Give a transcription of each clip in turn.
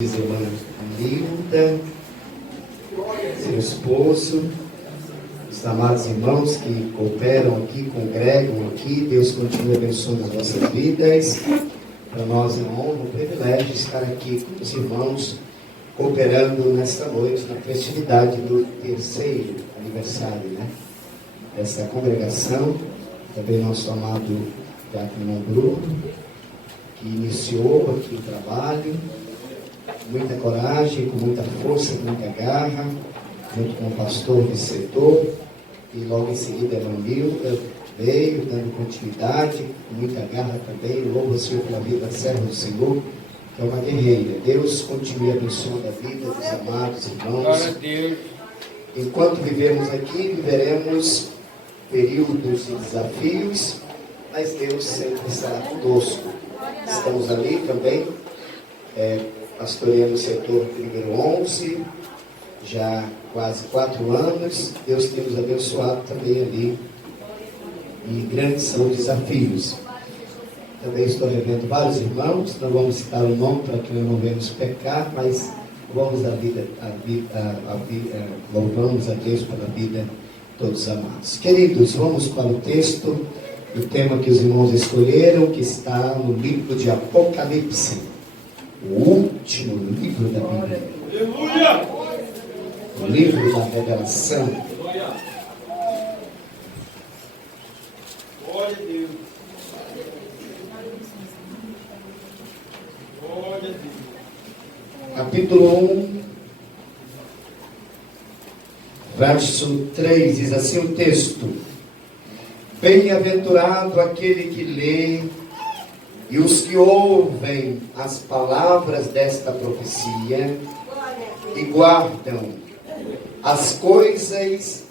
Irmã Linda, seu esposo, os amados irmãos que cooperam aqui, congregam aqui. Deus continue abençoando as nossas vidas. Para nós é uma honra, um privilégio estar aqui com os irmãos, cooperando nesta noite, na festividade do terceiro aniversário, dessa congregação. Também nosso amado diácono Bruno, que iniciou aqui o trabalho, com muita coragem, com muita força, com muita garra, junto com o pastor do setor, e logo em seguida Evanilda veio, dando continuidade, com muita garra também. Louvo o Senhor pela vida da serva do Senhor, que é uma guerreira. Deus continue abençoando a vida dos amados irmãos. Glória a Deus. Enquanto vivemos aqui, viveremos períodos de desafios, mas Deus sempre estará conosco. Estamos ali também, pastoreando o setor número 11, já quase 4 anos. Deus tem nos abençoado também ali, e grandes são os desafios. Também estou revendo vários irmãos, não vamos citar o nome para que não venhamos pecar, mas vamos louvamos a Deus pela vida de todos os amados. Queridos, vamos para o texto, o tema que os irmãos escolheram, que está no livro de Apocalipse, o último livro da Bíblia. Aleluia! O livro da revelação. Glória a Deus. Glória a Deus. Capítulo 1, verso 3, diz assim o texto: Bem-aventurado aquele que lê e os que ouvem as palavras desta profecia e guardam as coisas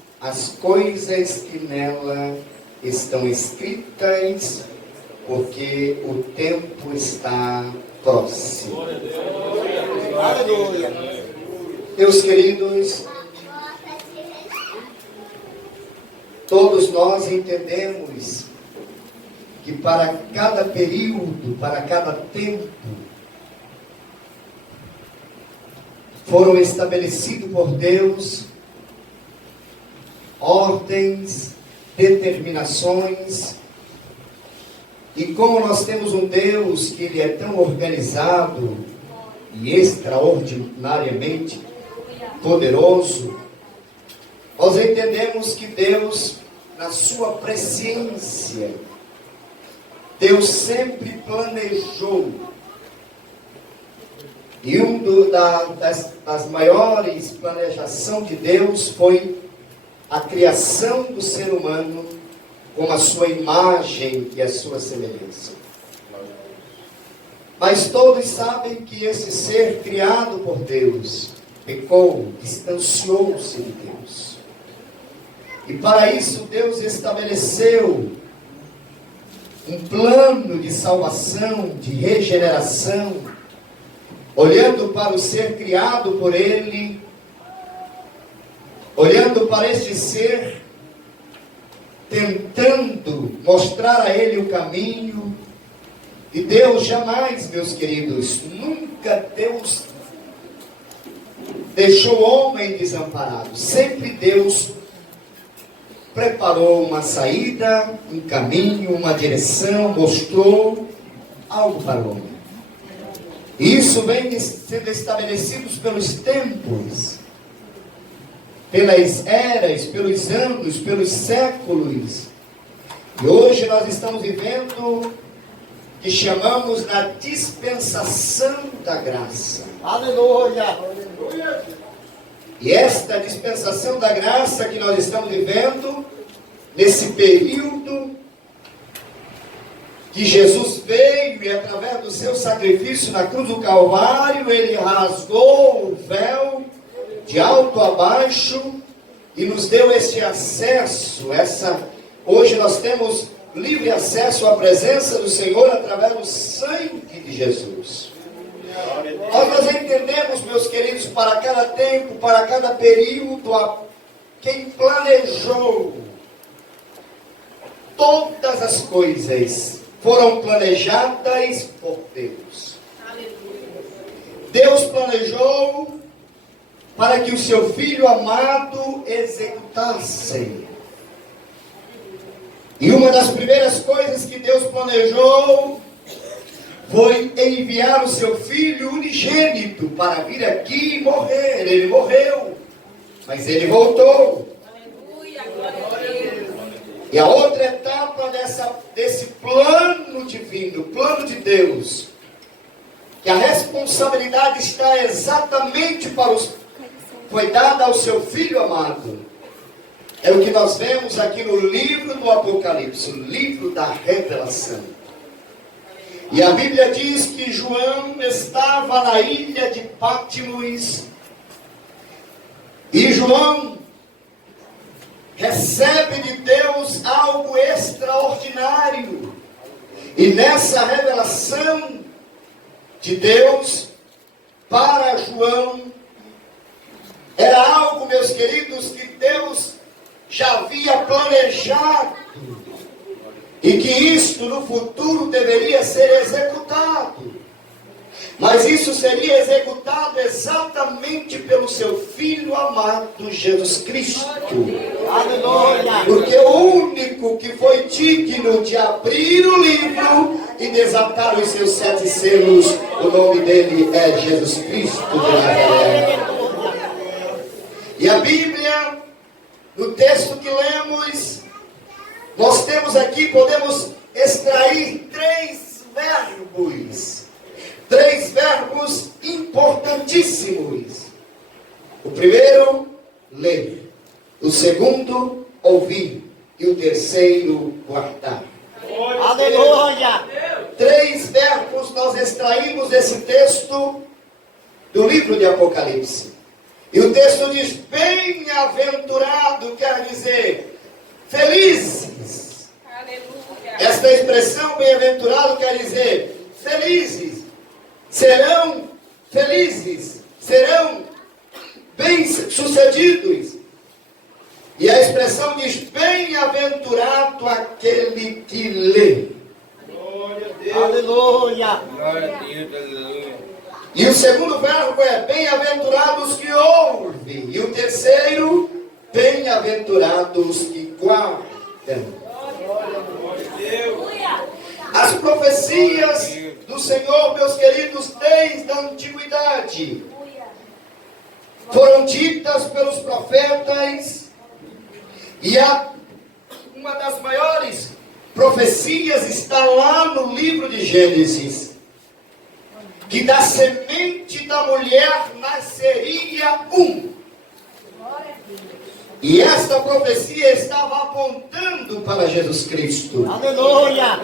que nela estão escritas, porque o tempo está próximo. Aleluia. Meus queridos, todos nós entendemos que para cada período, para cada tempo, foram estabelecidos por Deus ordens, determinações. E como nós temos um Deus que Ele é tão organizado e extraordinariamente poderoso, nós entendemos que Deus, na sua presciência, Deus sempre planejou. E das maiores planejações de Deus foi a criação do ser humano com a sua imagem e a sua semelhança. Mas todos sabem que esse ser criado por Deus pecou, distanciou-se de Deus. E para isso Deus estabeleceu um plano de salvação, de regeneração, olhando para o ser criado por Ele, olhando para este ser, tentando mostrar a Ele o caminho. E Deus jamais, meus queridos, nunca Deus deixou o homem desamparado. Sempre Deus preparou uma saída, um caminho, uma direção, mostrou algo para o homem. Isso vem sendo estabelecido pelos tempos, pelas eras, pelos anos, pelos séculos. E hoje nós estamos vivendo que chamamos na dispensação da graça. Aleluia. E esta dispensação da graça que nós estamos vivendo, nesse período que Jesus veio e através do seu sacrifício na cruz do Calvário, Ele rasgou o véu de alto a baixo e nos deu este acesso. Hoje nós temos livre acesso à presença do Senhor através do sangue de Jesus. Nós entendemos, meus queridos, para cada tempo, para cada período, quem planejou todas as coisas foram planejadas por Deus. Deus planejou para que o seu Filho amado executasse. E uma das primeiras coisas que Deus planejou foi enviar o seu Filho unigênito para vir aqui e morrer. Ele morreu, mas ele voltou. E a outra etapa desse plano divino, plano de Deus, que a responsabilidade está exatamente foi dada ao seu Filho amado. É o que nós vemos aqui no livro do Apocalipse, o livro da revelação. E a Bíblia diz que João estava na ilha de Patmos, e João recebe de Deus algo extraordinário. E nessa revelação de Deus para João, era algo, meus queridos, que Deus já havia planejado, e que isto no futuro deveria ser executado. Mas isso seria executado exatamente pelo seu Filho amado Jesus Cristo. Aleluia! Porque o único que foi digno de abrir o livro e desatar os seus 7 selos, o nome dele é Jesus Cristo de Nazaré. E a Bíblia, no texto que lemos, nós temos aqui, podemos extrair 3 verbos. 3 verbos importantíssimos. O primeiro, ler. O segundo, ouvir. E o terceiro, guardar. Aleluia! 3 verbos nós extraímos desse texto do livro de Apocalipse. E o texto diz: bem-aventurado, quer dizer felizes. Aleluia. Esta expressão bem-aventurado quer dizer felizes. Serão felizes, serão bem-sucedidos. E a expressão diz: bem-aventurado aquele que lê. Glória a Deus. Aleluia. Glória a Deus, aleluia. E o segundo verbo é bem-aventurados que ouvem. E o terceiro, bem-aventurados que guardam. Glória a Deus. As profecias do Senhor, meus queridos, desde a antiguidade, foram ditas pelos profetas, e uma das maiores profecias está lá no livro de Gênesis, que da semente da mulher nasceria um. E esta profecia estava apontando para Jesus Cristo. Aleluia!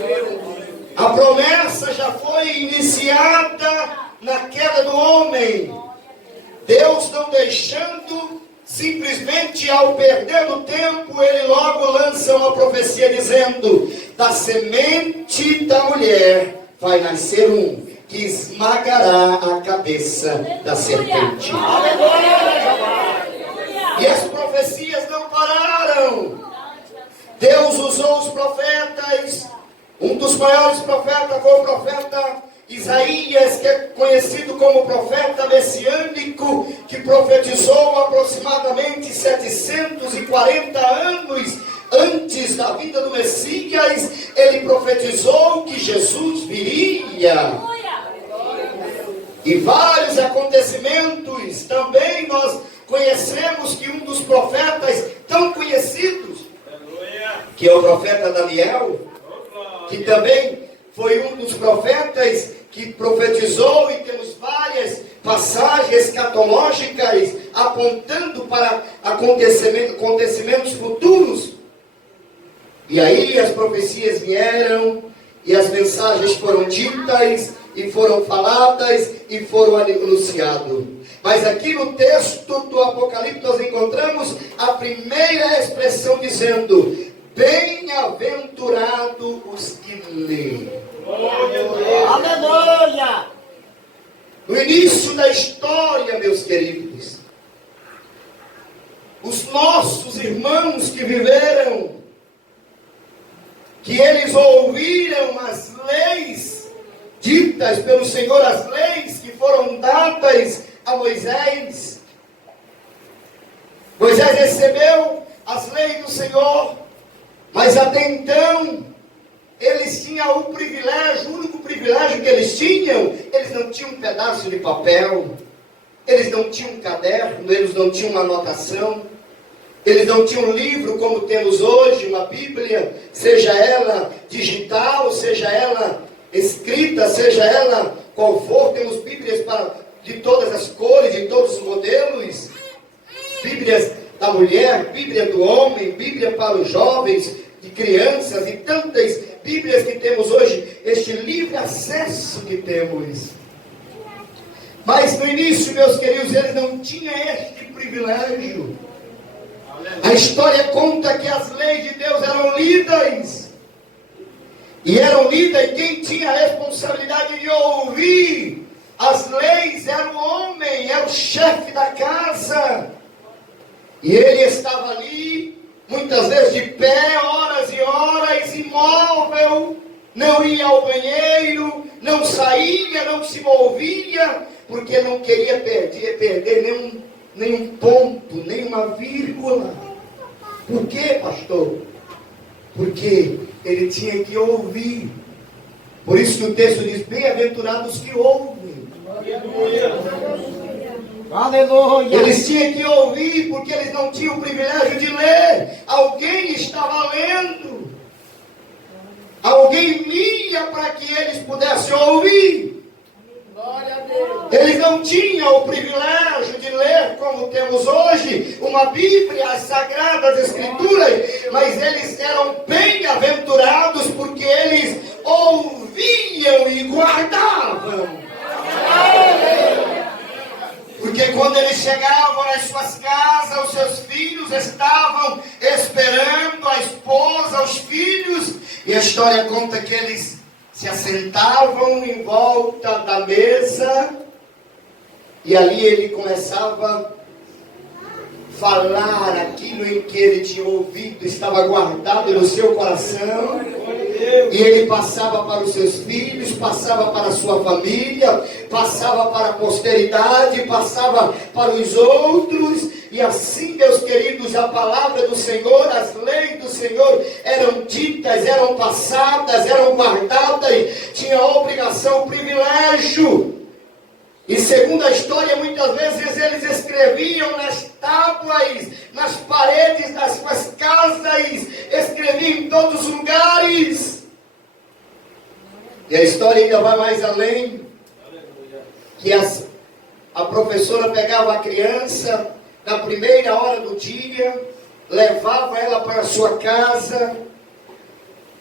A promessa já foi iniciada na queda do homem. Deus não deixando, simplesmente ao perder o tempo, ele logo lança uma profecia dizendo: da semente da mulher vai nascer um que esmagará a cabeça da serpente. E as profecias não pararam. Deus usou os profetas. Um dos maiores profetas foi o profeta Isaías, que é conhecido como profeta messiânico, que profetizou aproximadamente 740 anos antes da vinda do Messias. Ele profetizou que Jesus viria. E vários acontecimentos também nós conhecemos, que um dos profetas tão conhecidos, que é o profeta Daniel, que também foi um dos profetas que profetizou, e temos várias passagens escatológicas apontando para acontecimentos futuros. E aí as profecias vieram, e as mensagens foram ditas, e foram faladas, e foram anunciadas. Mas aqui no texto do Apocalipse nós encontramos a primeira expressão dizendo: bem-aventurado os que lêem. Aleluia! No início da história, meus queridos, os nossos irmãos que viveram, que eles ouviram as leis ditas pelo Senhor, as leis que foram dadas a Moisés. Moisés recebeu as leis do Senhor, mas até então, eles tinham o privilégio, o único privilégio que eles não tinham um pedaço de papel, eles não tinham um caderno, eles não tinham uma anotação, eles não tinham um livro como temos hoje, uma Bíblia, seja ela digital, seja ela escrita, seja ela qual for. Temos Bíblias de todas as cores, de todos os modelos, Bíblias da mulher, Bíblia do homem, Bíblia para os jovens, de crianças, e tantas Bíblias que temos hoje, este livre acesso que temos. Mas no início, meus queridos, eles não tinham este privilégio. A história conta que as leis de Deus eram lidas. E quem tinha a responsabilidade de ouvir as leis era o homem, era o chefe da casa. E ele estava ali, muitas vezes de pé, horas e horas, imóvel, não ia ao banheiro, não saía, não se movia, porque não queria perder nenhum ponto, nenhuma vírgula. Por quê, pastor? Porque ele tinha que ouvir. Por isso que o texto diz: bem-aventurados que ouvem. Aleluia. Eles tinham que ouvir, porque eles não tinham o privilégio de ler. Alguém estava lendo. Alguém lia para que eles pudessem ouvir. Eles não tinham o privilégio de ler, como temos hoje, uma Bíblia, as Sagradas Escrituras, mas eles eram bem-aventurados porque eles ouviam e guardavam. Porque quando eles chegavam nas suas casas, os seus filhos estavam esperando a esposa, os filhos, e a história conta que eles se assentavam em volta da mesa, e ali ele começava a falar aquilo em que ele tinha ouvido, estava guardado no seu coração, e ele passava para os seus filhos, passava para a sua família, passava para a posteridade, passava para os outros. E assim, meus queridos, a palavra do Senhor, as leis do Senhor eram ditas, eram passadas, eram guardadas, tinha a obrigação, o privilégio. E segundo a história, muitas vezes eles escreviam nas tábuas, nas paredes das suas casas, escreviam em todos os lugares. E a história ainda vai mais além, que a professora pegava a criança na primeira hora do dia, levava ela para a sua casa,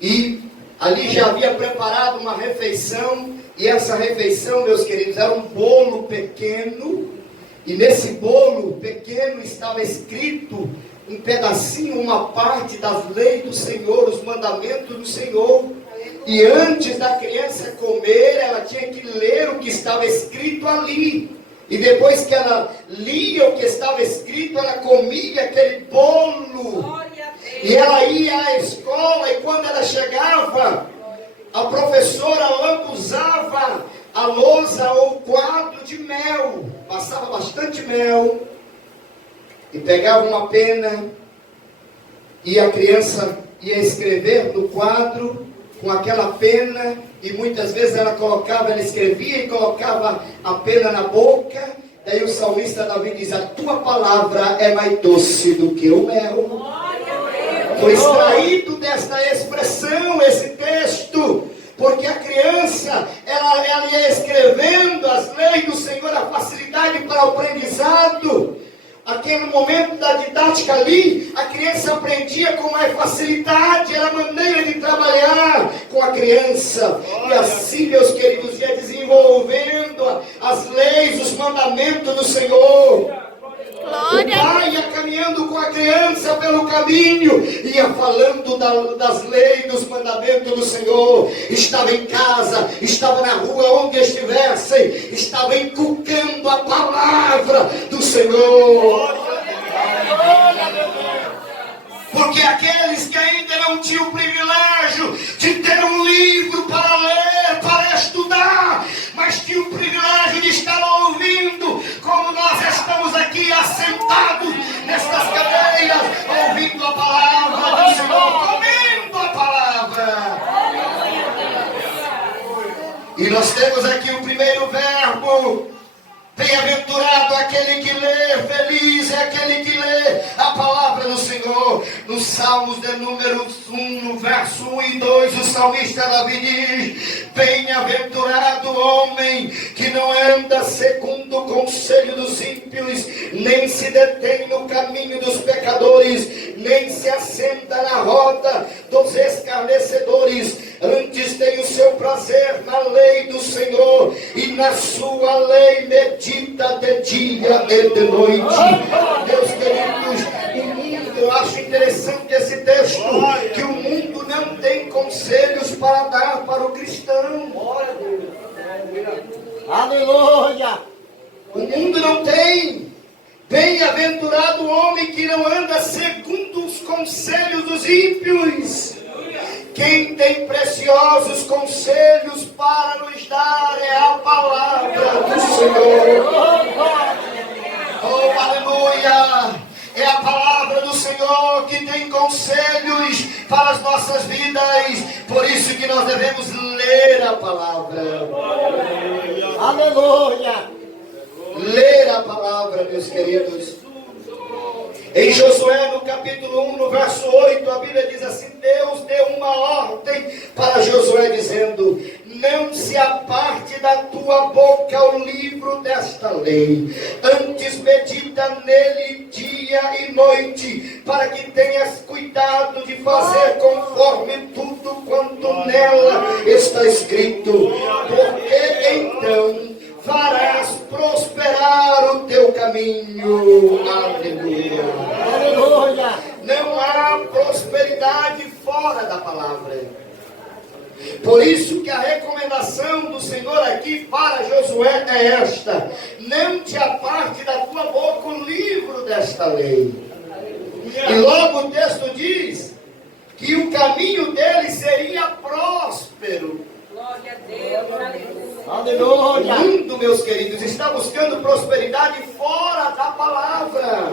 e ali já havia preparado uma refeição, e essa refeição, meus queridos, era um bolo pequeno, e nesse bolo pequeno estava escrito um pedacinho, uma parte das leis do Senhor, os mandamentos do Senhor. E antes da criança comer, ela tinha que ler o que estava escrito ali. E depois que ela lia o que estava escrito, ela comia aquele bolo. E ela ia à escola, e quando ela chegava, a professora lambuzava a lousa ou o quadro de mel. Passava bastante mel. E pegava uma pena, e a criança ia escrever no quadro com aquela pena, e muitas vezes ela escrevia e colocava a pena na boca. Daí o salmista Davi diz: a tua palavra é mais doce do que o mel. Foi extraído desta expressão, esse texto, porque a criança, ela ia escrevendo as leis do Senhor, a facilidade para o aprendizado. Aquele momento da didática ali, a criança aprendia com mais facilidade, era a maneira de trabalhar com a criança. E assim, meus queridos, ia desenvolvendo as leis, os mandamentos do Senhor. O pai ia caminhando com a criança pelo caminho, ia falando das leis, dos mandamentos do Senhor. Estava em casa, estava na rua, onde estivessem, estava inculcando a palavra do Senhor. Porque aqueles que ainda não tinham o privilégio de ter um livro para ler, para estudar, tiveste o privilégio de estar ouvindo, como nós estamos aqui assentados nestas cadeiras, ouvindo a palavra do Senhor, comendo a palavra. E nós temos aqui o primeiro verbo: bem-aventurado aquele que lê, feliz é aquele que lê a palavra do Senhor. Nos Salmos de número 1, no verso 1 e 2, o salmista Davi diz: bem-aventurado o homem que não anda segundo o conselho dos ímpios, nem se detém no caminho dos pecadores, nem se assenta na roda dos escarnecedores. Antes tem o seu prazer na lei do Senhor, e na sua lei medita de dia e de noite. Meus queridos, eu acho interessante esse texto, que o mundo não tem conselhos para dar para o cristão. Aleluia. O mundo não tem. Bem-aventurado o homem que não anda segundo os conselhos dos ímpios. Quem tem preciosos conselhos para nos dar é a palavra do Senhor. Oh, aleluia! É a palavra do Senhor que tem conselhos para as nossas vidas. Por isso que nós devemos ler a palavra. Aleluia. Ler a palavra, meus queridos. Em Josué, no capítulo 1, no verso 8, a Bíblia diz assim: Deus deu uma ordem para Josué, dizendo: não se aparte da tua boca o livro desta lei, antes medita nele dia e noite, para que tenhas cuidado de fazer conforme tudo quanto nela está escrito, porque então farás prosperar o teu caminho. Aleluia. Aleluia. Não há prosperidade fora da palavra. Por isso que a recomendação do Senhor aqui para Josué é esta: não te aparte da tua boca o livro desta lei. E logo o texto diz que o caminho dele seria próspero. Glória a Deus, aleluia. O Aleluia. mundo, meus queridos, está buscando prosperidade fora da palavra.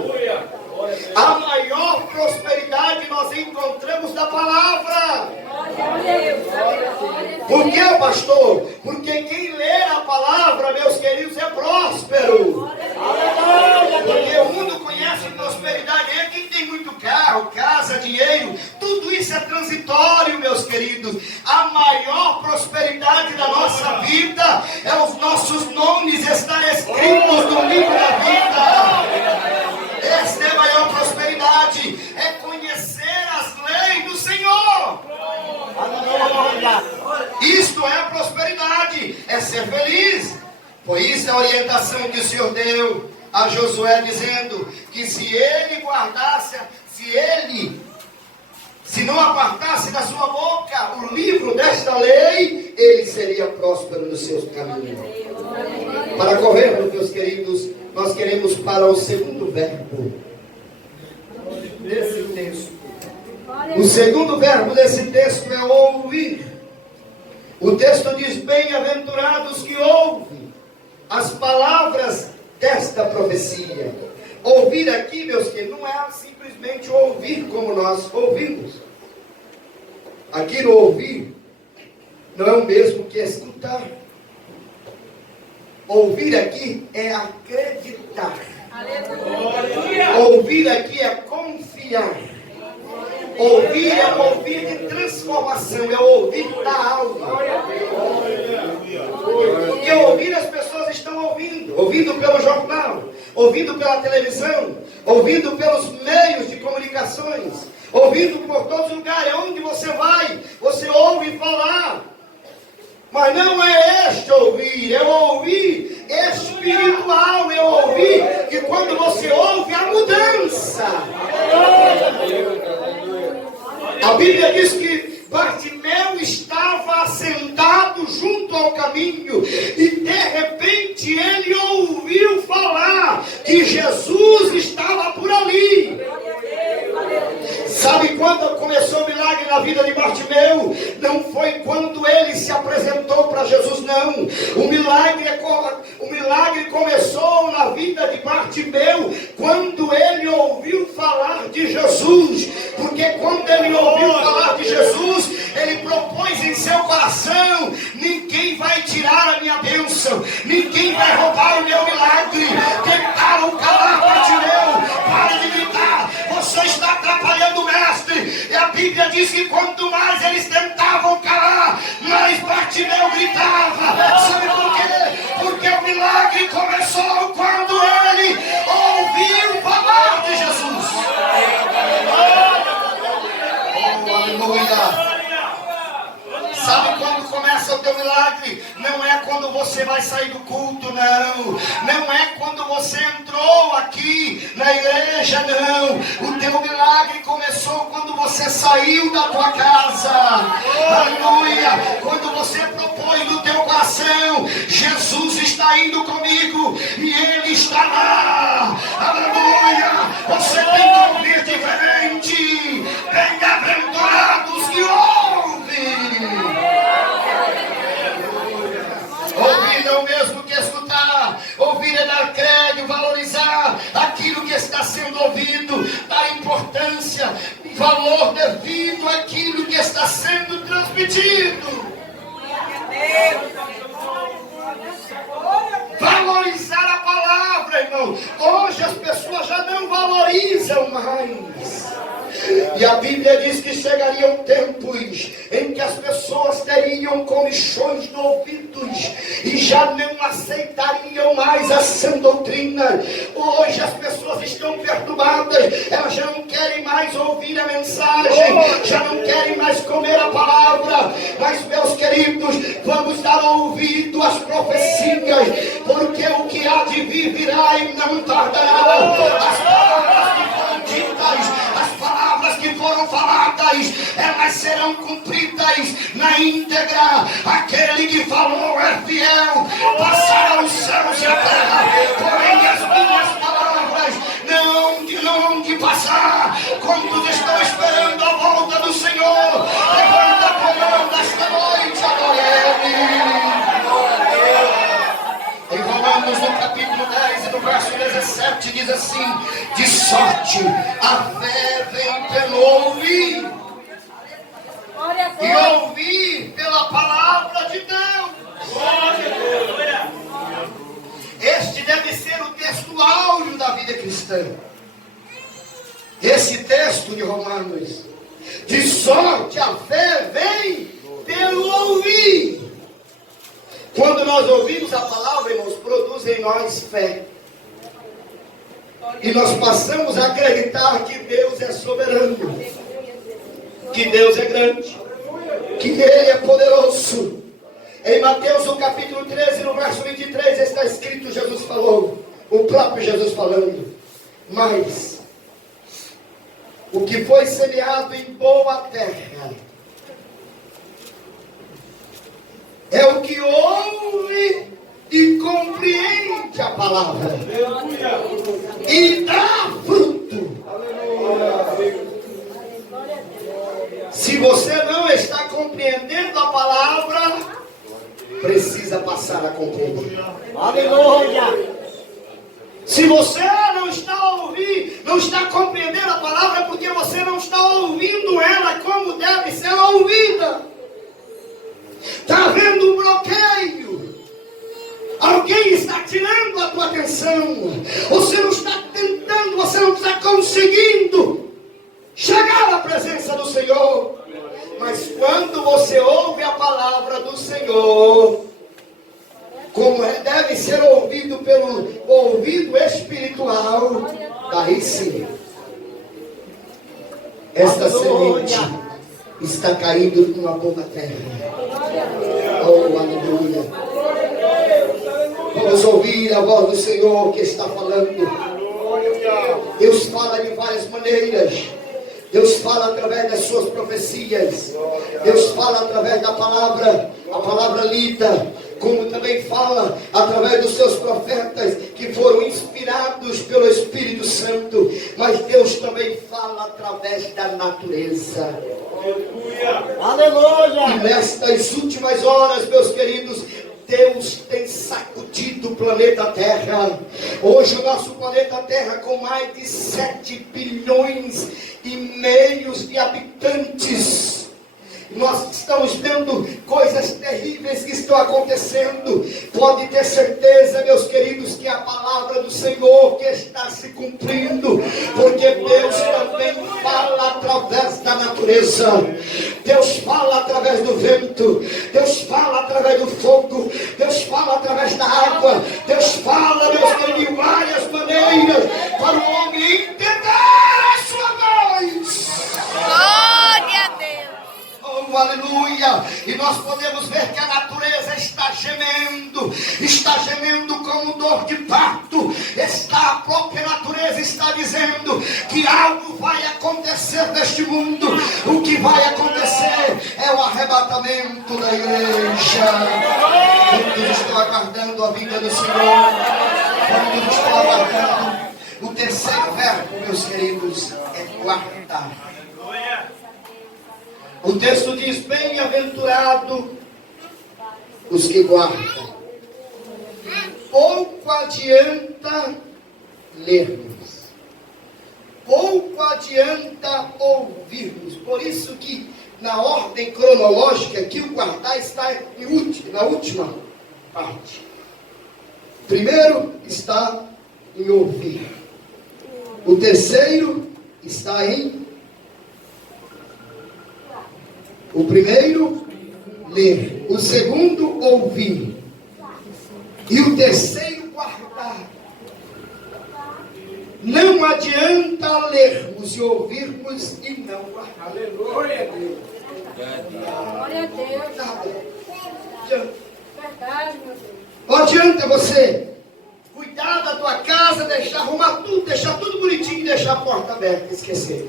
A maior prosperidade nós encontramos da palavra. Glória a Deus, aleluia. Por quê, pastor? Porque quem lê a palavra, meus queridos, é próspero. Porque o mundo conhece prosperidade. É quem tem muito carro, casa, dinheiro. Tudo isso é transitório, meus queridos. A maior prosperidade da nossa vida é os nossos nomes estarem escritos no livro da vida. Esta é a maior prosperidade. É conhecer as leis do Senhor. Aleluia. Isto é a prosperidade, é ser feliz. Foi isso a orientação que o Senhor deu a Josué, dizendo que se ele guardasse, se não apartasse da sua boca o livro desta lei, ele seria próspero nos seus caminhos. Para corrermos, meus queridos, nós queremos para o segundo verbo desse texto. O segundo verbo desse texto é ouvir. O texto diz: bem-aventurados que ouvem as palavras desta profecia. Ouvir aqui, meus queridos, não é simplesmente ouvir como nós ouvimos. Aqui no ouvir não é o mesmo que escutar. Ouvir aqui é acreditar. Ouvir aqui é confiar. Ouvir é um ouvir de transformação, é o ouvir da alma. Porque ouvir, as pessoas estão ouvindo pelo jornal, ouvindo pela televisão, ouvindo pelos meios de comunicações, ouvindo por todos os lugares. Onde você vai, você ouve falar. Mas não é este ouvir, é o ouvir espiritual, é o ouvir que quando você ouve, há mudança. A Bíblia diz que Bartimeu estava assentado junto ao caminho e de repente ele ouviu falar que Jesus estava por ali. Sabe quando começou o milagre na vida de Bartimeu? Não foi quando ele se apresentou para Jesus, não. O milagre Bartimeu quando ele ouviu falar de Jesus, porque quando ele ouviu falar de Jesus, ele propôs em seu coração: ninguém vai tirar a minha bênção, ninguém vai roubar o meu milagre. Tentaram calar Bartimeu, para de gritar, você está atrapalhando o mestre. E a Bíblia diz que quanto mais eles tentavam calar, mais Bartimeu gritava. Sabe por quê? Porque o milagre começou quando ele ouviu falar de Jesus. Oh, aleluia! Sabe quando começa o teu milagre? Não é quando você vai sair do culto, não. Não é quando você entrou aqui na igreja, não. O teu milagre começou quando você saiu da tua casa. Aleluia! Quando você propôs no teu coração: Jesus está indo comigo e Ele está lá. Aleluia! Você tem que ouvir diferente. Bem-aventurados que ouvem. Ouvir não mesmo que escutar. Ouvir é dar crédito, valorizar aquilo que está sendo ouvido, dar importância, valor devido àquilo que está sendo transmitido. Valorizar a palavra, irmão. Hoje as pessoas já não valorizam mais. E a Bíblia diz que chegariam tempos em que as pessoas teriam comichões no ouvidos e já não aceitariam mais a sã doutrina. Hoje as pessoas estão perturbadas, elas já não querem mais ouvir a mensagem, já não querem mais comer a palavra. Mas, meus queridos, vamos dar ouvido às profecias, porque o que há de vir virá e não tardará. As palavras que foram ditas, as palavras que foram faladas, elas serão cumpridas na íntegra. Aquele que falou é fiel. Passarão os céus e a terra, porém as minhas palavras não de passar. Quantos estão esperando a volta do Senhor? Levanta a mão nesta noite, adore Ele. Em Romanos, no capítulo 10 e no verso 17, diz assim: de sorte a fé vem pelo ouvir, e ouvir pela palavra de Deus. Este deve ser o texto áureo da vida cristã. Esse texto de Romanos: de sorte a fé vem pelo ouvir. Quando nós ouvimos a palavra, irmãos, produz em nós fé. E nós passamos a acreditar que Deus é soberano, que Deus é grande, que Ele é poderoso. Em Mateus, no capítulo 13, no verso 23, está escrito: Jesus falou, o próprio Jesus falando: mas o que foi semeado em boa terra é o que ouve e compreende a palavra e dá fruto. Se você não está compreendendo a palavra, precisa passar a compreender. Aleluia! Se você não está ouvindo, não está compreendendo a palavra, é porque você não está ouvindo ela como deve ser ouvida. Está havendo um bloqueio. Alguém está tirando a tua atenção. Você não está tentando, você não está conseguindo chegar à presença do Senhor. Mas quando você ouve a palavra do Senhor, como deve ser ouvido pelo ouvido espiritual, daí sim, esta semente está caindo numa boa terra. Oh, aleluia. Vamos ouvir a voz do Senhor que está falando. Deus fala de várias maneiras. Deus fala através das suas profecias. Deus fala através da palavra, a palavra lida, como também fala através dos seus profetas que foram inspirados pelo Espírito Santo. Mas Deus também fala através da natureza. Aleluia! E nestas últimas horas, meus queridos, Deus tem sacudido o planeta Terra. Hoje o nosso planeta Terra, com mais de 7 bilhões e meio de habitantes, nós estamos vendo coisas terríveis que estão acontecendo. Pode ter certeza, meus queridos, que a palavra do Senhor que está se cumprindo, porque Deus também fala através da natureza. Deus fala através do vento, Deus fala através do fogo, Deus fala através da água, Deus fala, meus queridos, de várias maneiras para o homem entender a sua voz. Glória a Deus. Oh, aleluia! E nós podemos ver que a natureza está gemendo como dor de parto. A própria natureza está dizendo que algo vai acontecer neste mundo. O que vai acontecer é o arrebatamento da igreja. Quantos estão aguardando a vinda do Senhor? Quantos estão aguardando? O terceiro verbo, meus queridos, é guardar. O texto diz: bem-aventurado os que guardam. Pouco adianta lermos, pouco adianta ouvirmos. Por isso que na ordem cronológica aqui o guardar está na última parte. Primeiro está em ouvir. O terceiro está em... O primeiro, ler. O segundo, ouvir. E o terceiro, guardar. Não adianta lermos e ouvirmos e não guardar. Aleluia. Glória a Deus. Nada. Verdade, meu Deus. Não adianta você cuidar da tua casa, arrumar tudo, deixar tudo bonitinho e deixar a porta aberta, esquecer.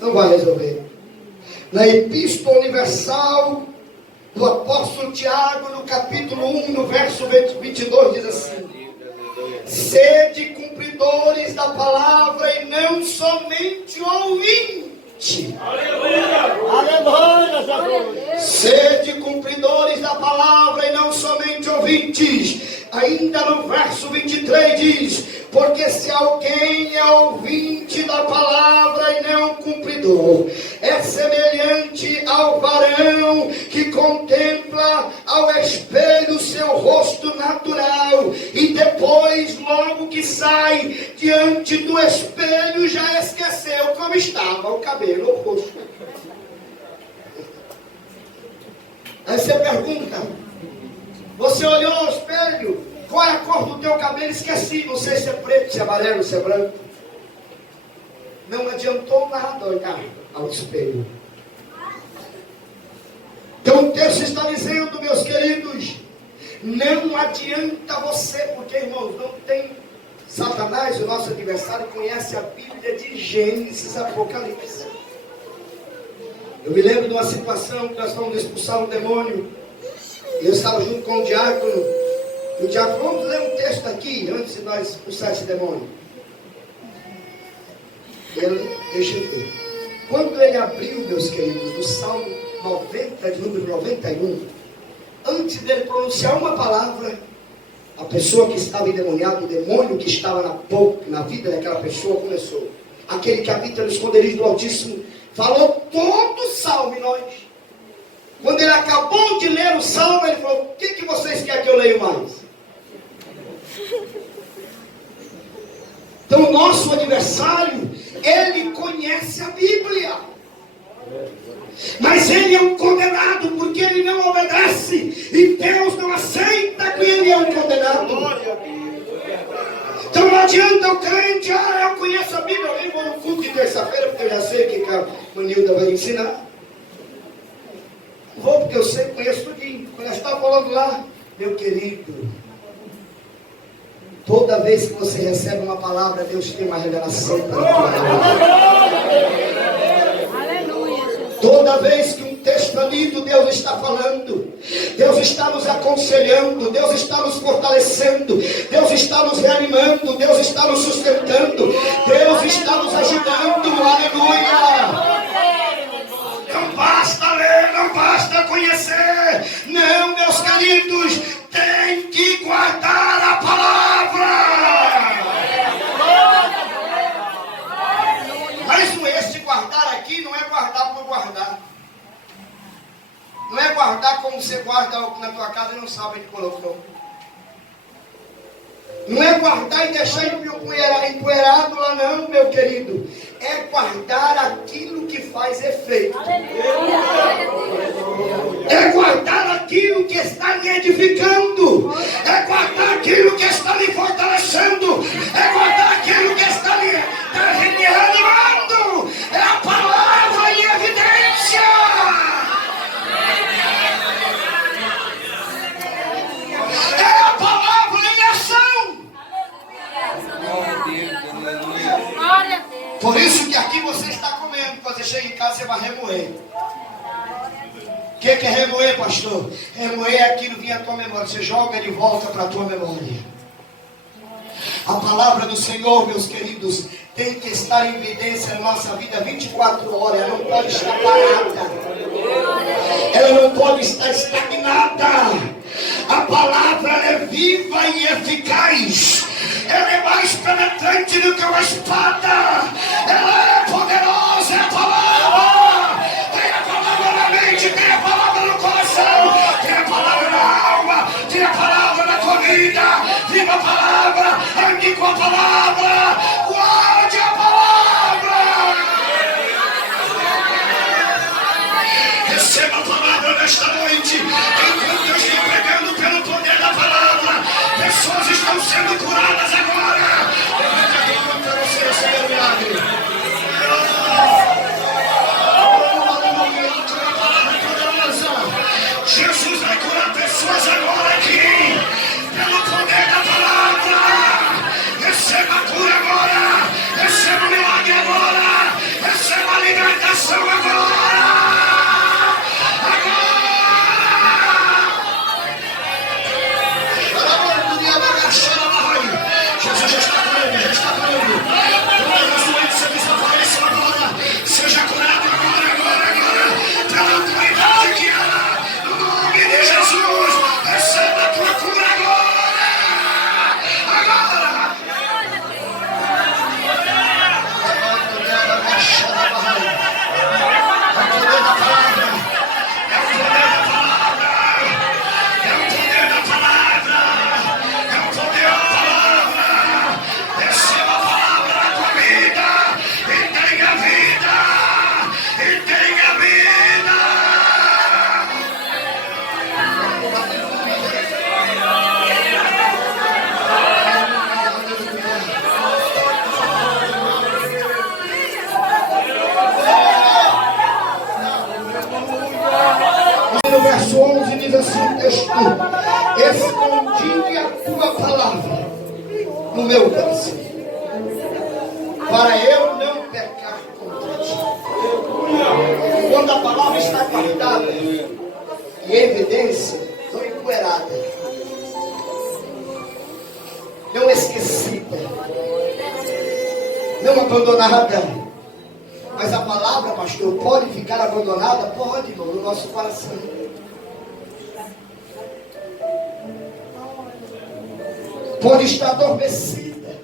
Não vai resolver. Na Epístola Universal do Apóstolo Tiago, no capítulo 1, no verso 22, diz assim: sede cumpridores da palavra e não somente ouvintes. Aleluia, Jesus. Sede cumpridores da palavra e não somente ouvintes. Ainda no verso 23 diz: porque se alguém é ouvinte da palavra e não cumpridor, é semelhante ao varão que contempla ao espelho seu rosto natural, e depois, logo que sai diante do espelho, já esqueceu como estava o cabelo, o rosto. Aí você pergunta: você olhou ao espelho, qual é a cor do teu cabelo? Esqueci, não sei se é preto, se é amarelo, se é branco. Não adiantou nada olhar ao espelho. Então o texto está dizendo, meus queridos, não adianta você, porque, irmãos, não tem... Satanás, o nosso adversário, conhece a Bíblia de Gênesis a Apocalipse. Eu me lembro de uma situação que nós fomos expulsar um demônio. Eu estava junto com o diácono. O diácono, vamos ler um texto aqui, antes de nós expulsar esse demônio. Deixa eu ver. Quando ele abriu, meus queridos, no Salmo 90, de número 91, antes dele pronunciar uma palavra, a pessoa que estava endemoniada, o demônio que estava na vida daquela pessoa começou. Aquele que habita no esconderijo do Altíssimo falou todo o salmo em nós. Quando ele acabou de ler o salmo, ele falou: o que vocês querem que eu leia mais? Então o nosso adversário, ele conhece a Bíblia, mas ele é um condenado, porque ele não obedece, e Deus não aceita que ele é um condenado. Então não adianta o crente: eu conheço a Bíblia, eu nem vou no culto de terça-feira, porque eu já sei o que a Manilda vai ensinar. Vou porque eu sei, conheço tudinho. Quando ela está falando lá, meu querido, toda vez que você recebe uma palavra, Deus tem uma revelação para a tua vida. Aleluia, Jesus. Toda vez que um texto é lido, Deus está falando, Deus está nos aconselhando, Deus está nos fortalecendo, Deus está nos reanimando, Deus está nos sustentando, Deus está nos ajudando. Aleluia! Não basta ler, não basta basta conhecer. Não, meus queridos, tem que guardar a palavra. Mas esse guardar aqui não é guardar por guardar. Não é guardar como você guarda algo na tua casa e não sabe onde colocou. Não é guardar e deixar empoeirado lá não, meu querido. É guardar aquilo que faz efeito. É guardar aquilo que está lhe edificando. É guardar aquilo que está lhe fortalecendo. É guardar aquilo que está lhe reanimando. É a palavra em evidência. É a palavra em ação. Glória a Deus. Por isso que aqui você está comendo. Quando você chega em casa, você vai remoer. O que é remoer, pastor? Remoer é aquilo que vem à tua memória. Você joga de volta para a tua memória. A palavra do Senhor, meus queridos, tem que estar em evidência na nossa vida 24 horas. Ela não pode estar parada. Ela não pode estar estagnada. A palavra é viva e eficaz. Ela é mais penetrante do que uma espada. Ela é poderosa, é a palavra. Tem a palavra na mente, tem a palavra no coração, tem a palavra na alma, tem a palavra na tua vida. Viva a palavra, ande com a palavra, guarde a palavra. Receba a palavra nesta noite. Enquanto eu estou pregando pelo poder da palavra, pessoas estão sendo curadas agora. Levanta a tua mão para você receber o milagre. Jesus vai curar pessoas agora aqui, pelo poder da palavra. Receba a cura agora, receba o milagre agora, receba a libertação agora. Jesus já está curando, já está curando. Todas as doenças desapareçam agora. Seja curado agora, pela autoridade que há no nome de Jesus. Receba a tua cura agora. No verso 11 diz assim o texto: escondi a tua palavra no meu coração, para eu não pecar contra ti. Quando a palavra está guardada em evidência, não empoeirada, não esquecida, não abandonada. Mas a palavra, pastor, pode ficar abandonada? Pode, irmão, no nosso coração. Pode estar adormecida.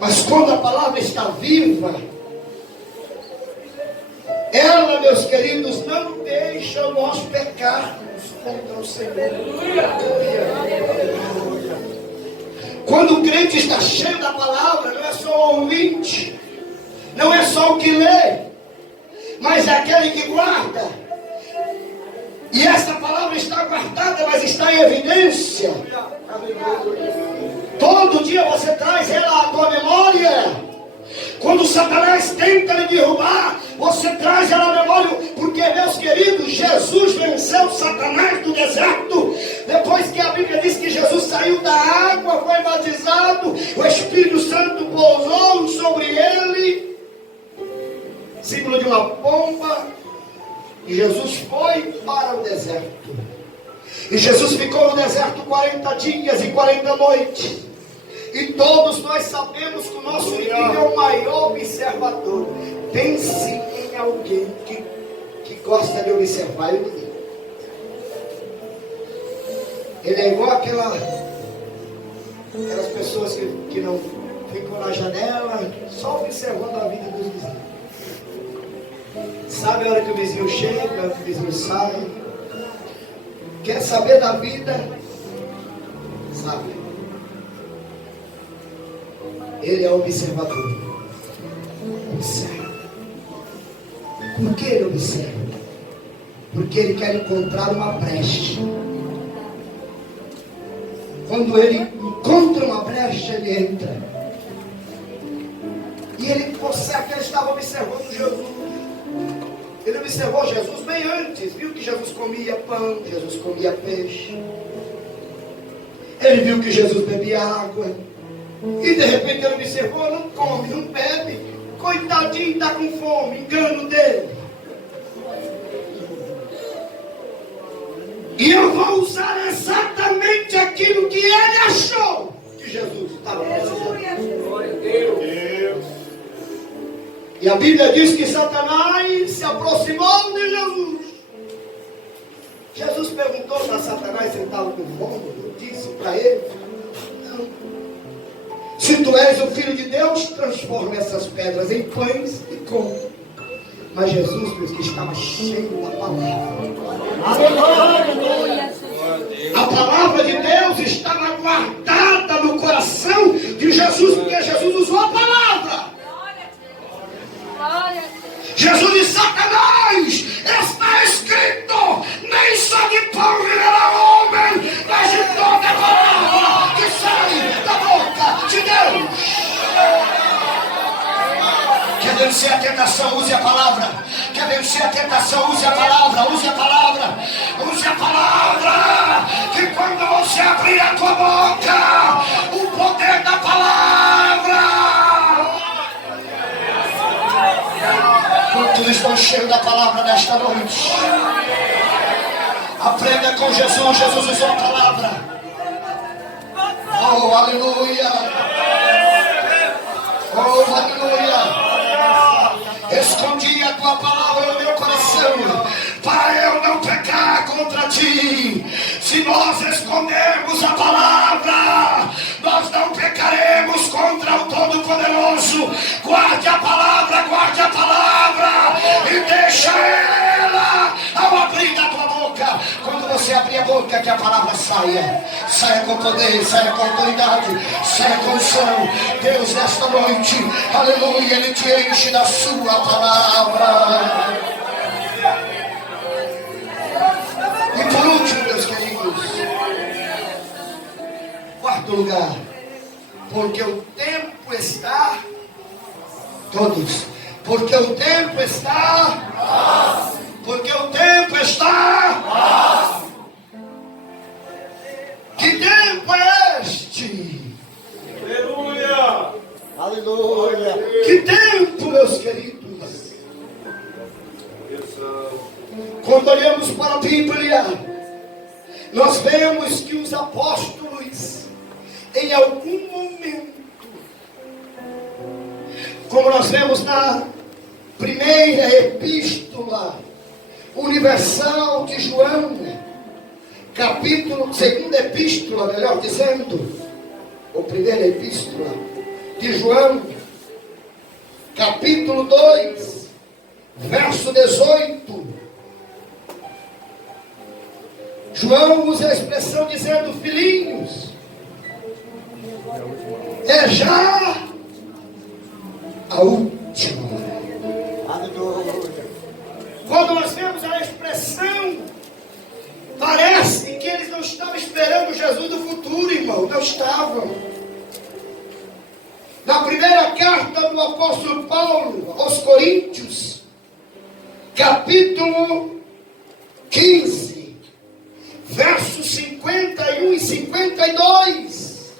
Mas quando a palavra está viva, ela, meus queridos, não deixa nós pecarmos contra o Senhor. Quando o crente está cheio da palavra, não é só o ouvinte, não é só o que lê, mas é aquele que guarda. E essa palavra está guardada, mas está em evidência. Todo dia você traz ela à tua memória. Quando Satanás tenta lhe derrubar, você traz ela à memória. Porque, meus queridos, Jesus venceu Satanás do deserto. Depois que a Bíblia diz que Jesus saiu da água, foi batizado, o Espírito Santo pousou sobre ele, símbolo de uma pomba. E Jesus foi para o deserto. E Jesus ficou no deserto 40 dias e 40 noites. E todos nós sabemos que o nosso inimigo é o maior observador. Pense em alguém que que gosta de observar o inimigo. Ele é igual aquelas pessoas que não ficam na janela só observando a vida dos vizinhos. Sabe a hora que o vizinho chega, a hora que o vizinho sai? Quer saber da vida? Sabe? Ele é observador. Observa. Por que ele observa? Porque ele quer encontrar uma brecha. Quando ele encontra uma brecha, ele entra. E ele, por certo, ele estava observando Jesus. Ele observou Jesus bem antes. Viu que Jesus comia pão, Jesus comia peixe. Ele viu que Jesus bebia água. E de repente ele observou, não come, não bebe. Coitadinho, está com fome, engano dele. E eu vou usar exatamente aquilo que ele achou que Jesus estava precisando. E a Bíblia diz que Satanás se aproximou de Jesus. Jesus perguntou para Satanás se ele estava com fome. Disse para ele: não. Se tu és o Filho de Deus, transforma essas pedras em pães e come. Mas Jesus, meus, que estava cheio da palavra. A palavra de Deus estava guardada no coração de Jesus, porque Jesus usou a palavra. Jesus disse: Satanás, está escrito, nem só de pão viverá o homem, mas de toda a palavra que sai da boca de Deus. Quer vencer a tentação, use a palavra. Quer vencer a tentação, use a palavra, use a palavra. Use a palavra, que quando você abrir a tua boca, o poder da palavra. Quantos estão cheios da palavra nesta noite? Aprenda com Jesus. Jesus usou a palavra. Oh, aleluia. Oh, aleluia. Escondi a tua palavra no meu coração, para eu não pecar contra ti. Se nós escondermos a palavra, nós não pecaremos contra o Todo-Poderoso. Guarde a palavra e deixa ela ao abrir da tua boca. Quando você abrir a boca, que a palavra saia com poder, saia com autoridade, saia com unção. Deus, nesta noite, aleluia, Ele te enche da sua palavra. E por último, meus queridos, quarto lugar, porque o tempo está, todos, porque o tempo está, porque o tempo está. Que tempo é este? Aleluia! Aleluia. Que tempo, meus queridos? Quando olhamos para a Bíblia, nós vemos que os apóstolos, em algum momento, como nós vemos na primeira epístola universal de João, segunda epístola, melhor dizendo, ou primeira epístola de João, capítulo 2, verso 18. João usa a expressão dizendo: filhinhos, é já a última hora. Aleluia. Quando nós vemos a expressão, parece que eles não estavam esperando Jesus do futuro, irmão. Não estavam. Na primeira carta do apóstolo Paulo aos Coríntios, capítulo 15, versos 51 e 52,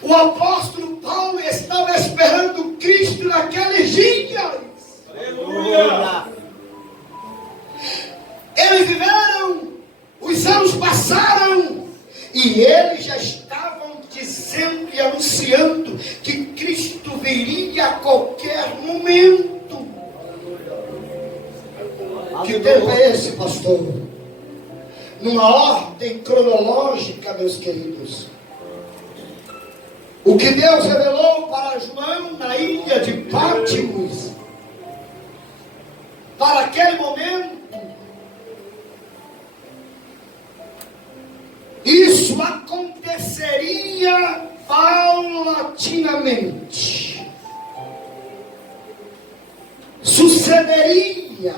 o apóstolo Paulo estava esperando Cristo naqueles dias. Aleluia! Eles viveram, os anos passaram, e eles já estavam dizendo e anunciando que Cristo viria a qualquer momento. Que tempo é esse, pastor? Numa ordem cronológica, meus queridos. O que Deus revelou para João na ilha de Pátimos, para aquele momento, isso aconteceria paulatinamente. Sucederia,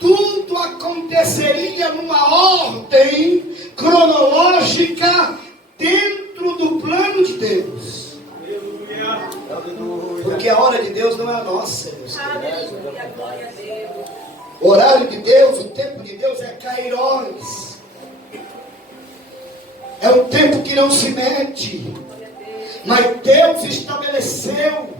tudo aconteceria numa ordem cronológica dentro do plano de Deus. Porque a hora de Deus não é a nossa. O horário de Deus, o tempo de Deus é Kairos. É um tempo que não se mede. Mas Deus estabeleceu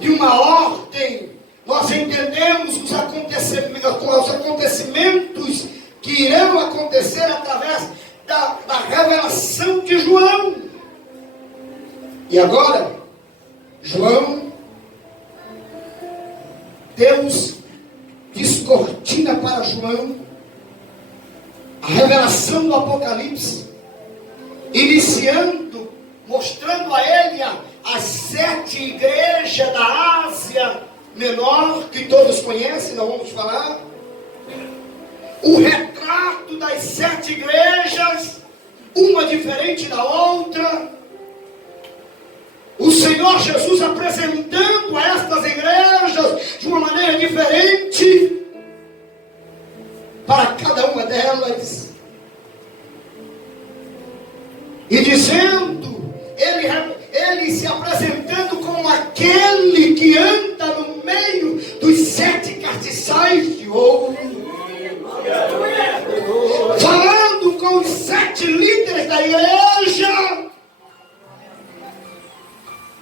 de uma ordem. Nós entendemos os acontecimentos que irão acontecer através da revelação de João. E agora, João, Deus descortina para João a revelação do Apocalipse, iniciando, mostrando a ele as 7 igrejas da Ásia Menor, que todos conhecem, não vamos falar. O retrato das 7 igrejas, uma diferente da outra. O Senhor Jesus apresentando a estas igrejas de uma maneira diferente para cada uma delas. E dizendo, ele se apresentando como aquele que anda no meio dos 7 castiçais de ouro. Falando com os 7 líderes da igreja.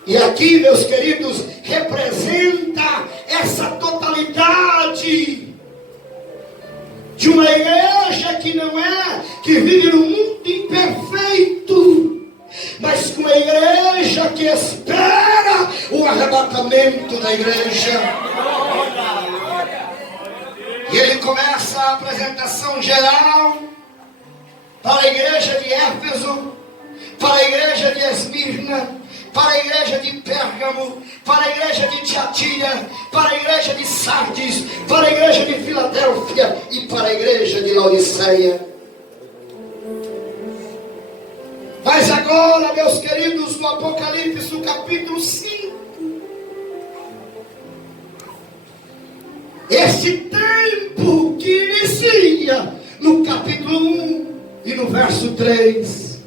E aqui, meus queridos, representa essa totalidade de uma igreja que não é, que vive num mundo imperfeito, mas uma igreja que espera o arrebatamento da igreja. E ele começa a apresentação geral para a igreja de Éfeso, para a igreja de Esmirna, para a igreja de Pérgamo, para a igreja de Tiatira, para a igreja de Sardes, para a igreja de Filadélfia e para a igreja de Laodiceia. Mas agora, meus queridos, no Apocalipse, no capítulo 5, esse tempo que inicia no capítulo 1 e no verso 3,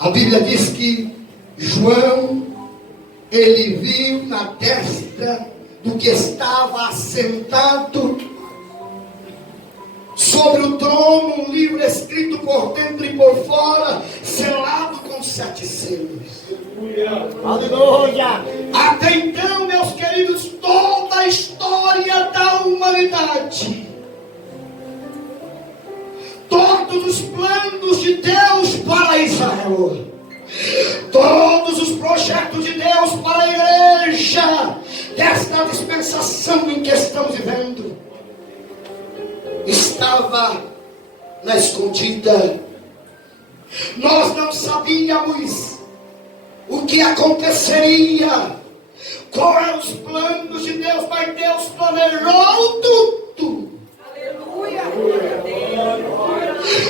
a Bíblia diz que João, ele viu na destra do que estava assentado sobre o trono um livro escrito por dentro e por fora, selado com 7 selos. Aleluia! Até então, meus queridos, toda a história da humanidade, todos os planos de Deus para Israel, todos os projetos de Deus para a igreja desta dispensação em que estamos vivendo, estava na escondida. Nós não sabíamos o que aconteceria, quais eram os planos de Deus, mas Deus planejou tudo. Aleluia.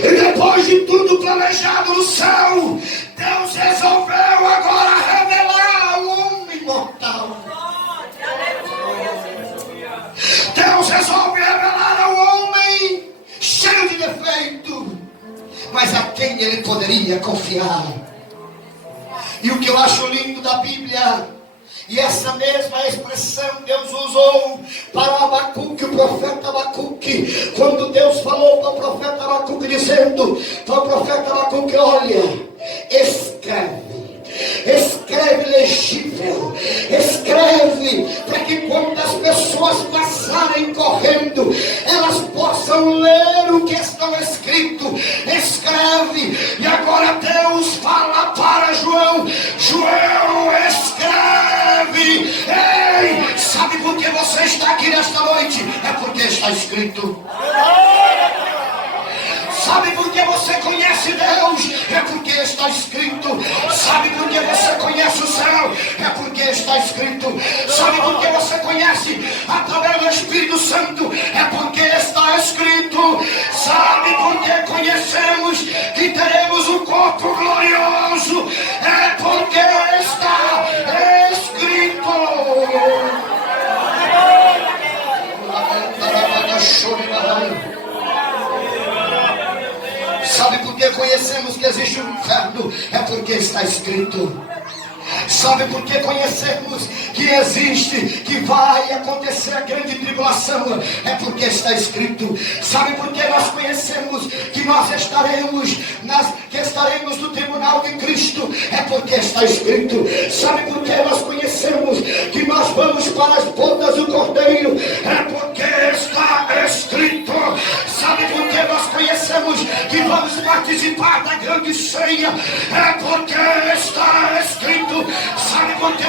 E depois de tudo planejado no céu, Deus resolveu agora revelar o homem mortal. Deus resolve revelar ao homem cheio de defeito, mas a quem ele poderia confiar. E o que eu acho lindo da Bíblia, e essa mesma expressão Deus usou para Abacuque, o profeta Abacuque, quando Deus falou para o profeta Abacuque, dizendo para o profeta Abacuque: olha, escreve legível, escreve para que quando as pessoas passarem correndo, elas possam ler o que está escrito. Escreve. E agora Deus fala para João: João, escreve. Ei, sabe por que você está aqui nesta está escrito. Sabe por que você conhece Deus? É porque está escrito. Sabe por que você conhece o céu? É porque está escrito. Sabe por que você conhece através do Espírito Santo? É porque está escrito. Sabe por que conhecemos que teremos um corpo glorioso? É porque está escrito. Sabe por que conhecemos que existe um inferno? É porque está escrito. Sabe por que conhecemos que existe, que vai acontecer a grande tribulação? É porque está escrito. Sabe por que nós conhecemos que nós estaremos no tribunal de Cristo? É porque está escrito. Sabe por que nós conhecemos que nós vamos para as bodas do Cordeiro? É porque está escrito. Sabe por que nós conhecemos que vamos participar da grande ceia? É porque está escrito. Sabe por quê?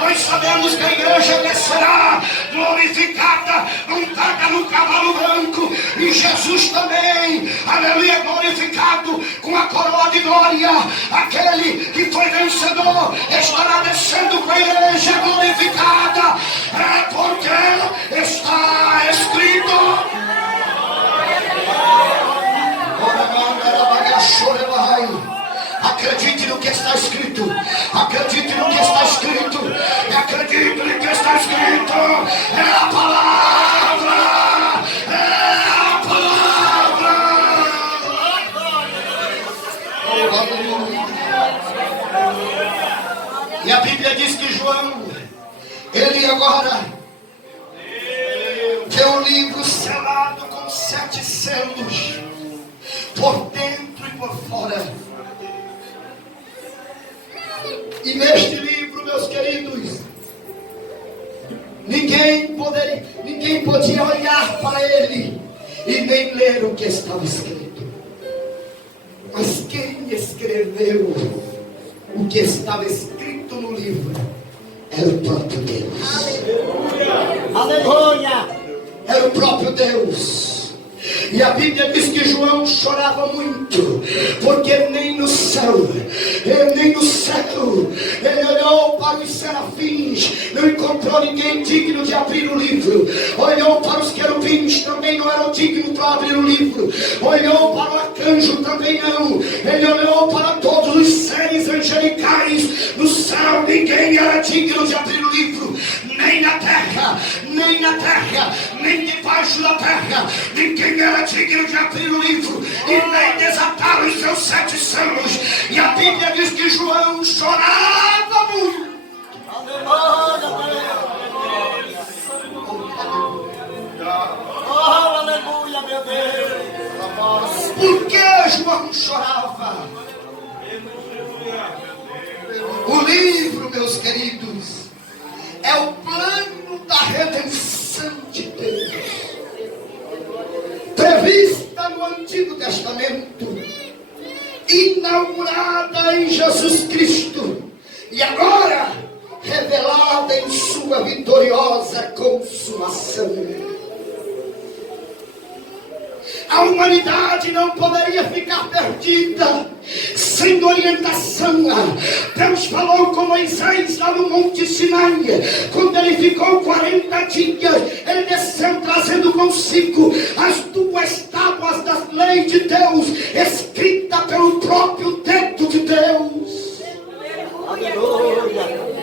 Nós sabemos que a igreja descerá glorificada, montada no cavalo branco, e Jesus também, aleluia, glorificado com a coroa de glória. Aquele que foi vencedor estará descendo com a igreja glorificada. É porque está escrito. Acredite no que está escrito. Acredite no que está escrito. Acredite no que está escrito. É a palavra. É a palavra. E a Bíblia diz que João, ele agora tem um livro selado com 7 selos, por dentro e por fora. E neste livro, meus queridos, ninguém podia olhar para ele e nem ler o que estava escrito. Mas quem escreveu o que estava escrito no livro era o próprio Deus. Aleluia! Era o próprio Deus. E a Bíblia diz que João chorava muito, porque nem no céu, ele olhou para os serafins, não encontrou ninguém digno de abrir o livro. Olhou para os querubins, também não eram dignos para abrir o livro. Olhou para o arcanjo, também não. Ele olhou para todos os seres angelicais no céu, ninguém era digno de abrir o livro. Nem na terra, nem debaixo da terra, ninguém era digno de abrir o livro e nem desatar os seus 7 selos. E a Bíblia diz que João chorava muito. Oh, aleluia, meu Deus! Por que João chorava? O livro, meus queridos, é o plano da redenção de Deus, prevista no Antigo Testamento, inaugurada em Jesus Cristo e agora revelada em sua vitoriosa consumação. A humanidade não poderia ficar perdida sem orientação. Deus falou com Moisés lá no Monte Sinai. Quando ele ficou 40 dias, ele desceu trazendo consigo as 2 tábuas das leis de Deus, escrita pelo próprio dedo de Deus. Aleluia!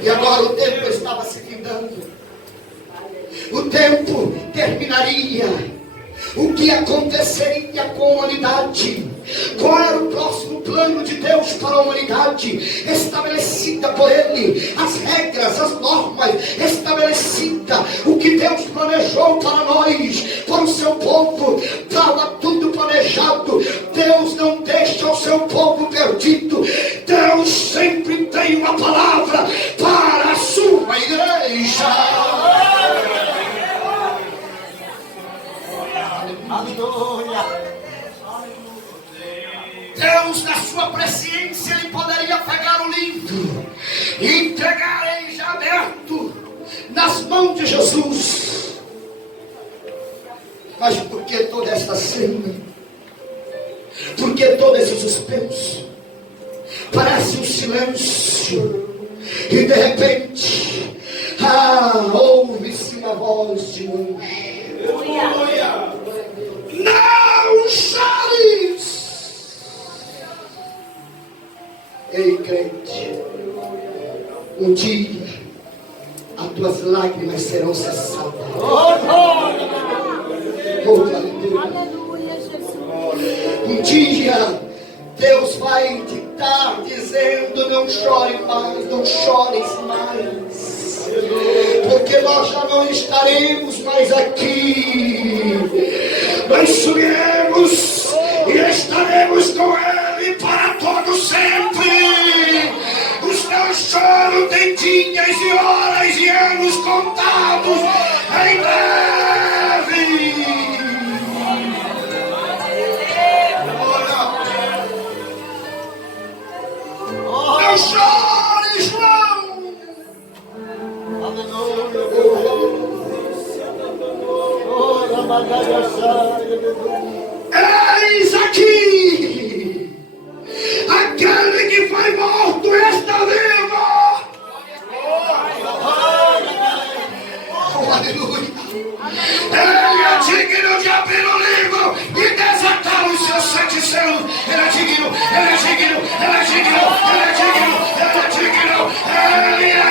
E agora o tempo estava se findando. O tempo terminaria. O que aconteceria com a humanidade? Qual era o próximo plano de Deus para a humanidade? Estabelecida por Ele, as regras, as normas estabelecidas, o que Deus planejou para nós, para o seu povo, estava tudo planejado. Deus não deixa o seu povo perdido. Deus sempre tem uma palavra para a sua igreja. Aleluia! Deus, na sua presciência, Ele poderia pegar o livro e entregar ele já aberto nas mãos de Jesus. Mas por que toda esta cena? Por que todo esse suspenso? Parece um silêncio. E de repente, ouve-se uma voz de um anjo. Aleluia. Não chores! Ei, crente, um dia as tuas lágrimas serão cessadas. Oh, aleluia. Aleluia, Jesus. Um dia Deus vai te estar dizendo: não chore mais, não chores mais, porque nós já não estaremos mais aqui. Nós subiremos e estaremos com Ele para todo sempre. Os teus choros têm dias e horas e anos contados em breve. Não chores, não. Eis aqui aquele que foi morto está vivo. Aleluia. Ele é digno de abrir o livro e desatar os seus 7 selos. Ele é digno, ele é digno, ele é digno, ele é digno, ele é digno, ele é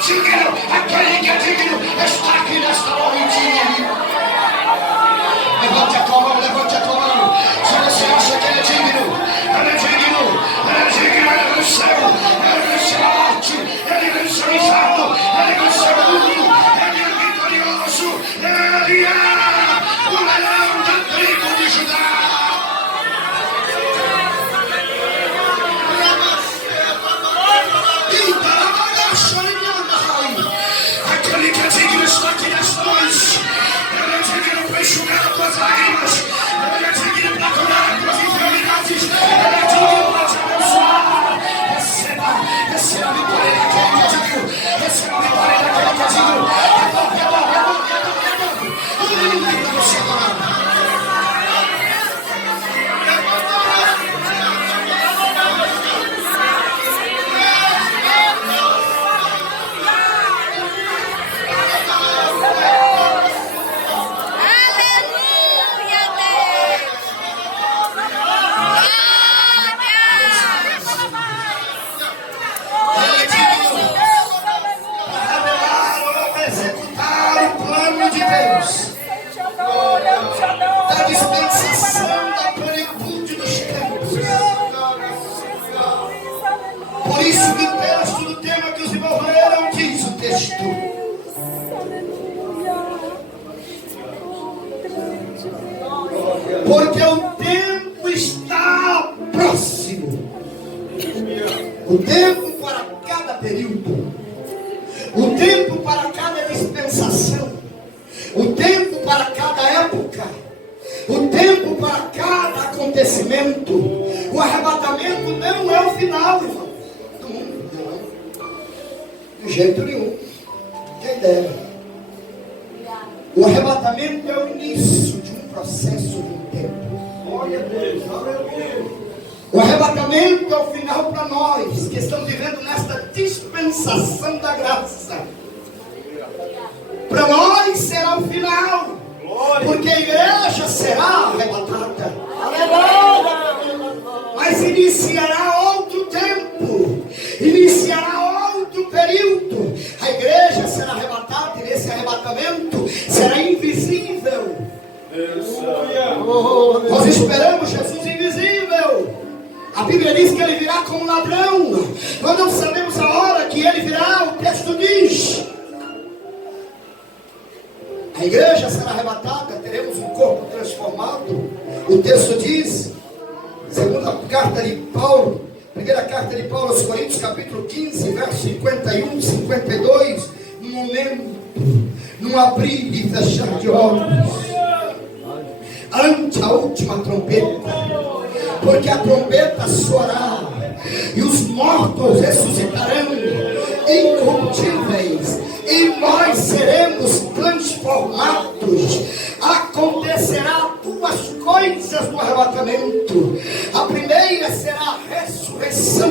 digno. Aquele que é digno está aqui nesta noite. Levante a tua mão, levante a tua mão. Se você acha que ele é digno, ele é digno, ele é digno, ele venceu, ele venceu a morte, ele venceu o inferno, ele venceu o mundo, ele é vitorioso, ele é o leão da tribo de Judá. Aquele que é digno está aqui nesta noite. Ele é digno para enxugar as tuas lágrimas. Ele é digno para curar as tuas enfermidades. Ele é digno para te abençoar. Receba a vitória daquele que é digno. Receba a vitória daquele que é digno. Aleluia para você agora. Da dispensação da plenitude dos tempos. Por isso que o texto do tema que os irmãos leram diz o texto: porque o tempo está próximo. O tempo para cada período, o tempo para cada dispensação, o tempo para cada época, o tempo para cada acontecimento. O arrebatamento não é o final, irmão, do mundo, não. De jeito nenhum. Quem dera. O arrebatamento é o início de um processo de um tempo. Glória a Deus. Aleluia. O arrebatamento é o final para nós que estamos vivendo nesta dispensação da graça. Para nós será o final, porque a igreja será arrebatada. Mas iniciará outro tempo, iniciará outro período. A igreja será arrebatada e nesse arrebatamento será invisível. Nós esperamos Jesus invisível. A Bíblia diz que ele virá como ladrão. Nós não sabemos a hora que ele virá. O texto diz: a igreja será arrebatada, teremos um corpo transformado. O texto diz, segunda carta de Paulo, primeira carta de Paulo aos Coríntios, capítulo 15, verso 51, 52, num momento, num abrir e fechar de olhos, ante a última trombeta, porque a trombeta soará e os mortos ressuscitarão incorruptíveis, e nós seremos transformados. Acontecerá circunstâncias do arrebatamento. A primeira será a ressurreição,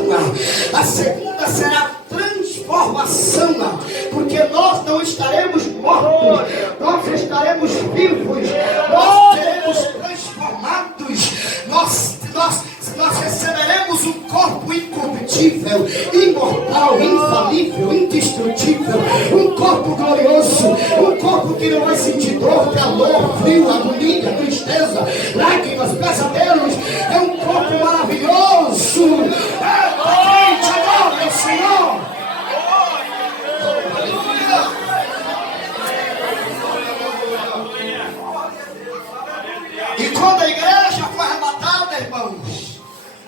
a segunda será a transformação, porque nós não estaremos mortos, nós estaremos vivos, nós seremos transformados, nós receberemos um corpo incorruptível, imortal, infalível, indestrutível, um corpo glorioso, um corpo que não vai sentir dor, calor, frio, agonia, tristeza, lágrimas, pesadelos. É um corpo maravilhoso. Gente, adora o Senhor. E quando a igreja foi arrebatada, irmãos,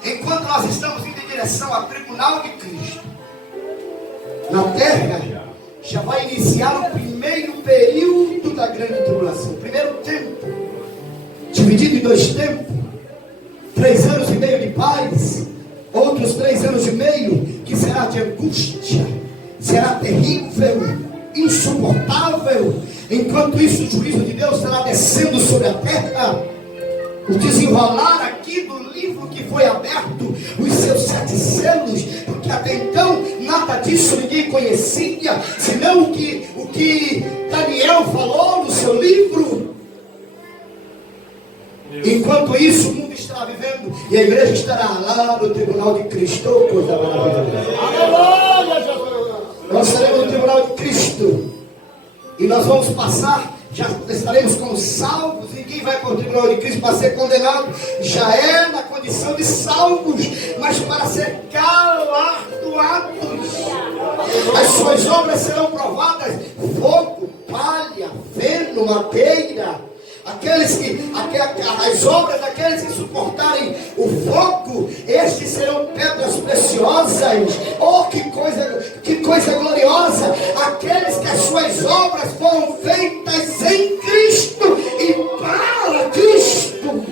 enquanto nós estamos indo em direção ao tribunal de Cristo, na terra já vai iniciar o primeiro período da grande tribulação. O primeiro tempo, dividido em 2 tempos, 3 anos e meio de paz, outros 3 anos e meio que será de angústia, será terrível, insuportável. Enquanto isso, o juízo de Deus estará descendo sobre a terra. O desenrolar aqui do livro que foi aberto, os seus 7 selos, porque até então nada disso ninguém conhecia, senão o que Daniel falou no seu livro. Enquanto isso, o mundo estará vivendo e a igreja estará lá no tribunal de Cristo. Oh, coisa maravilhosa! Nós estaremos no tribunal de Cristo e nós vamos passar. Já estaremos como salvos. Ninguém vai para o tribunal de Cristo para ser condenado. Já é na condição de salvos, mas para ser galardoados. As suas obras serão provadas: fogo, palha, feno, madeira. As obras daqueles que suportarem o fogo, estes serão pedras preciosas. Oh, que coisa gloriosa! Aqueles que as suas obras foram feitas em Cristo e para Cristo.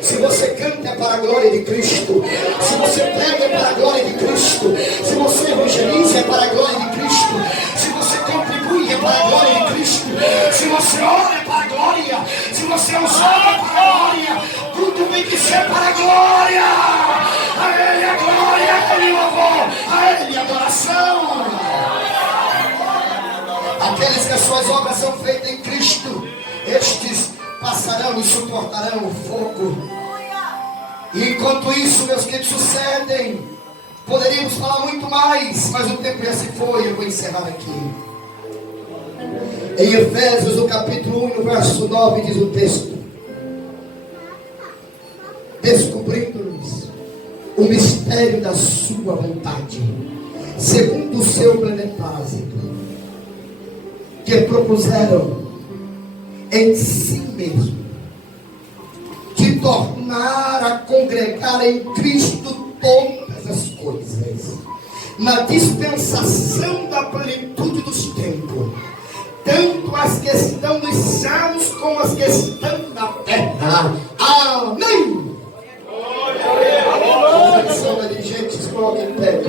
Se você canta é para a glória de Cristo, se você prega é para a glória de Cristo, se você evangeliza é para a glória de Cristo, se você contribui é para a glória de Cristo, se você ora é para a glória, se você usar é para a glória, tudo tem que ser para a glória. A Ele a glória, a Ele louvor, a Ele adoração. Aqueles que as suas obras são feitas em Cristo, estes passarão e suportarão o fogo. E enquanto isso, meus queridos, sucedem. Poderíamos falar muito mais, mas o tempo já se foi. Eu vou encerrar aqui. Em Efésios, no capítulo 1, no verso 9, diz o texto: descobrindo-nos o mistério da sua vontade, segundo o seu beneplácito, que propuseram em si mesmo de tornar a congregar em Cristo todas as coisas, na dispensação da plenitude dos tempos, tanto as que estão nos céus como as que estão na terra. Amém. A dirigente, se coloque em pé.